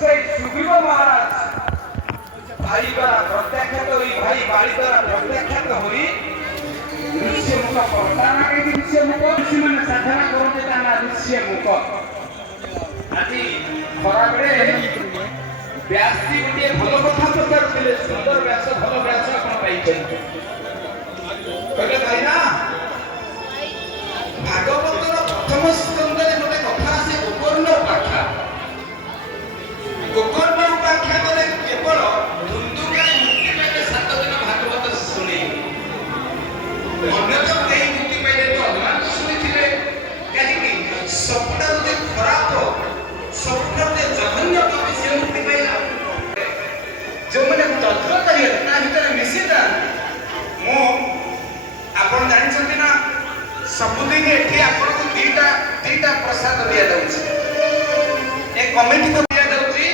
সেই সুগ্রীব মহারাজ ভাই দ্বারা প্রত্যাখ্যাত হই, ভাই বাড়ি দ্বারা প্রত্যাখ্যাত হই ঋষ্যমুখ প্রস্থান আগে ঋষ্যমুখ ঋষিମାନେ ସାଧନା କରନ୍ତି ତା ନା ଋଷ୍ୟମୁଖ। ଆଜି ଖରାବେଳେ ବ୍ୟାସଜୀ ଗୋଟିଏ ଭଲ କଥା ପଚାରୁଥିଲେ, ସୁନ୍ଦର ବ୍ୟାସ, ଭଲ ବ୍ୟାସ ଆପଣ ପାଇଛନ୍ତି। କହିଲେ ଭାଇ ନା ଭାଗବତର ପ୍ରଥମ ସ୍କନ୍ଧରେ ଗୋଟେ କଥା ଅଛି ଗୋକର୍ଣ୍ଣ ଉପାଖ୍ୟା। ଗୋକର୍ଣ୍ଣ ଉପାଖ୍ୟା କଲେ କେବଳ ଧୁନ୍ଦୁକାରେ ମୁକ୍ତି ପାଇଲେ 7 ଦିନ ଭାଗବତ ଶୁଣେଇବେ, ଅନ୍ୟ ତ କେହି ମୁକ୍ତି ପାଇଲେ ତ ଅନ୍ୟମାନେ ଶୁଣିଥିଲେ। କାହିଁକି ସବୁଠାରୁ ଯେ ଖରାପ, ସବୁଠାରୁ ଯେ ଜଘନ୍ୟ ପାପୀ ସେ ମୁକ୍ତି ପାଇଲା। ଯେଉଁମାନେ ତତ୍ତ୍ୱ କରିବେ ତା ଭିତରେ ମିଶିଯାଆନ୍ତି। ମୁଁ ଆପଣ ଜାଣିଛନ୍ତି ନା ସବୁଦିନ ଏଠି ଆପଣଙ୍କୁ ଦିଟା ପ୍ରସାଦ ଦିଆଯାଉଛି। ଏ କମିଟିକୁ ଦିଆଯାଉଛି।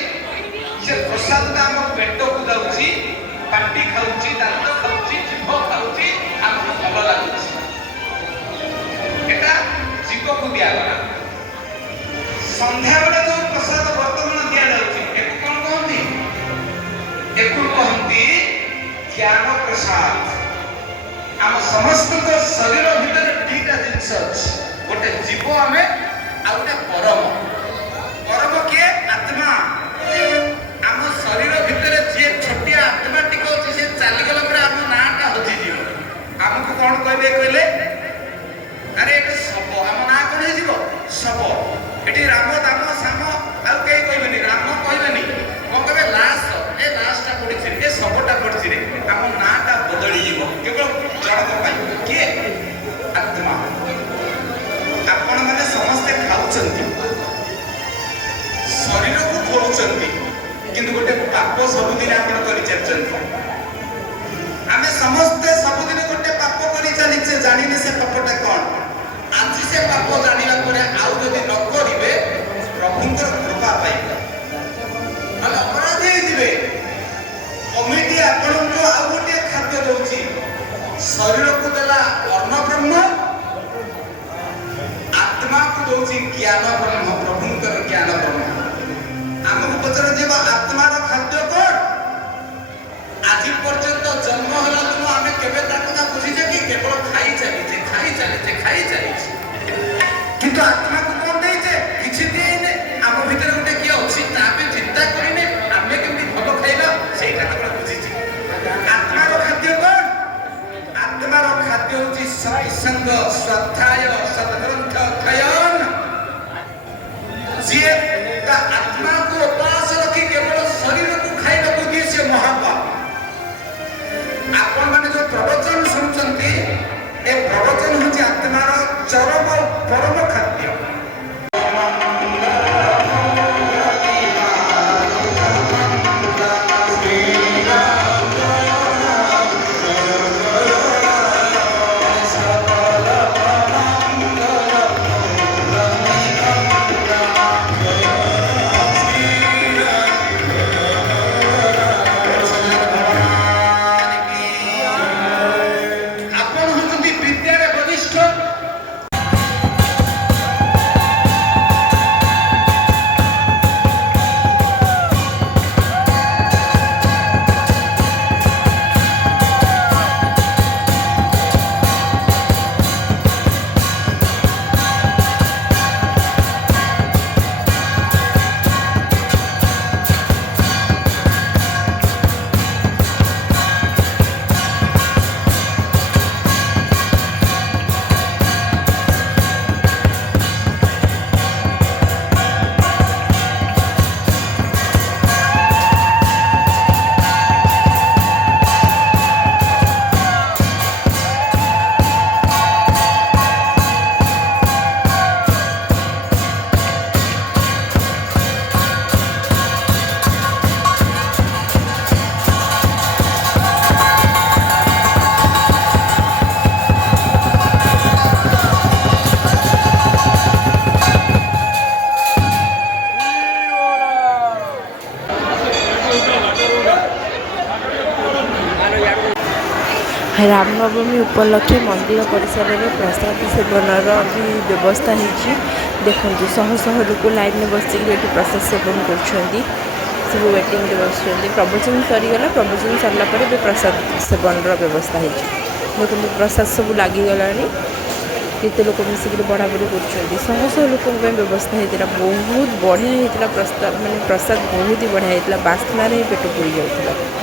ସେ ପ୍ରସାଦଟା ଆମ ପେଟକୁ ଯାଉଛି, ପାଟି ଖାଉଛି, ଦାନ୍ତ ଖାଉଛି, ଜିଭ ଖାଉଛି, ଆମକୁ ଭଲ ଲାଗୁଛି। ଏଟା ଜୀବକୁ ଦିଆଗଲା। ସନ୍ଧ୍ୟାବେଳେ ଯୋଉ ପ୍ରସାଦ ବର୍ତ୍ତମାନ ଦିଆଯାଉଛି ଏକୁ କଣ କହନ୍ତି? ଏକୁ କହନ୍ତି ଜ୍ଞାନ ପ୍ରସାଦ। ଆମ ସମସ୍ତଙ୍କ ଶରୀର ଭିତରେ ଦିଟା ଜିନିଷ ଅଛି, ଗୋଟେ ଜୀବ ଆମେ, ଆଉ ଗୋଟେ ପରମ। ପରମ କିଏ? ଆତ୍ମା। ଆମ ଶରୀର ଭିତରେ ଯିଏ ଛୋଟିଆ ଆତ୍ମା ଟିକେ ଅଛି, ସେ ଚାଲିଗଲା ପରେ ଆମ ନାଁଟା ହଜିଯିବ। ଆମକୁ କଣ କହିବେ କହିଲେ? ଆରେ ଏଠି ଶବ, ଆମ ନାଁ କଣ ହେଇଯିବ? ଶବ। ଏଠି ରାମ, ଦାମ, ଶ୍ୟାମ ଆଉ କେହି କହିବେନି, ରାମ କହିବେନି, କଣ କହିବେ? ଲାଶ। ଏ ଲାଶଟା ପଡିଛି, ଏ ଶବଟା ପଡିଛି ରେ, ଆମ ନାଁଟା ବଦଳିଯିବ କେବଳ ଜଣକ ପାଇଁ। କିଏ? ଆତ୍ମା। ଆପଣ ମାନେ ସମସ୍ତେ ଖାଉଛନ୍ତି, ଶରୀରକୁ ଖୋଳୁଛନ୍ତି, କିନ୍ତୁ ଗୋଟେ ପାପ ସବୁଦିନ ଆପଣ କରିଚାଲିଛନ୍ତି। ଆମେ ସମସ୍ତେ ସବୁଦିନ ଗୋଟେ ପାପ କରି ଚାଲିଛେ, ଜାଣିନେ ସେ ପାପଟା କଣ। ଆଜି ସେ ପାପ ଜାଣିଲା ପରେ ଆଉ ଯଦି ନ କରିବେ ପ୍ରଭୁଙ୍କର କୃପା ପାଇବେ, ନହେଲେ ଅପରାଧୀ ହେଇଯିବେ। କମିଟି ଆପଣଙ୍କୁ ଆଉ ଗୋଟିଏ ଖାଦ୍ୟ ଦଉଛି। ଶରୀରକୁ ଦେଲା ଅନ୍ନ ବ୍ରହ୍ମ, ଆତ୍ମାକୁ ଦଉଛି ଜ୍ଞାନ ବ୍ରହ୍ମ, ପ୍ରଭୁଙ୍କର ଜ୍ଞାନ ବ୍ରହ୍ମ। ଆମକୁ ପଚରାଯିବ ଆତ୍ମାର ଖାଦ୍ୟ କଣ? ଆଜି ପର୍ଯ୍ୟନ୍ତ ଜନ୍ମ ହେଲା ଦିନ ଆମେ କେବେ ତା କଥା ବୁଝିଛେ କି? କେବଳ ଖାଇ ଚାଲିଛେ, ଖାଇ ଚାଲିଛେ, ଖାଇ ଚାଲିଛେ। କିନ୍ତୁ ଆତ୍ମାକୁ କଣ ଦେଇଛେ? କିଛି ଦେଇନେ। ଆମ ଭିତରେ ଗୋଟେ କିଏ ଅଛି, ତା ପାଇଁ ଚିନ୍ତା କରିନେ ଆମେ କେମିତି ଭଲ ଖାଇବା, ସେଇଟା କେବଳ ବୁଝିଛେ। ଆତ୍ମାର ଖାଦ୍ୟ କଣ? ଆତ୍ମାର ଖାଦ୍ୟ ହଉଛି ସତ୍ସଙ୍ଗ, ସ୍ୱାଧ୍ୟାୟ, ସଦ୍ଗ୍ରନ୍ଥ ଅଧ୍ୟୟନ। ଯିଏ ତା ଆତ୍ମାକୁ ଉପାସ ରଖି କେବଳ ଶରୀରକୁ ଖାଇବାକୁ ଦିଏ, ସେ ମହାପାପ। ଆପଣ ମାନେ ଯୋଉ ପ୍ରବଚନ ଶୁଣୁଛନ୍ତି, ଏ ପ୍ରବଚନ ହଉଛି ଆତ୍ମାର ଚରମ ପରମ ଖାଦ୍ୟ। रामनवमी उपलक्षे मंदिर परिसर में प्रसाद सेवनर भी व्यवस्था होती। देखो शह शह लोक लाइन में बसिक प्रसाद सेवन कर। सब वेटिंग बस प्रवचन सरीगला प्रवचन सरला प्रसाद सेवन व्यवस्था है देखो प्रसाद सब लगिगला केते लोक मिसिक बड़ा बड़ी कर शह शह लोक व्यवस्था होता बहुत बढ़िया होता प्रसाद माने प्रसाद बहुत ही बढ़िया होता बास्ना पेट पूरी जाता।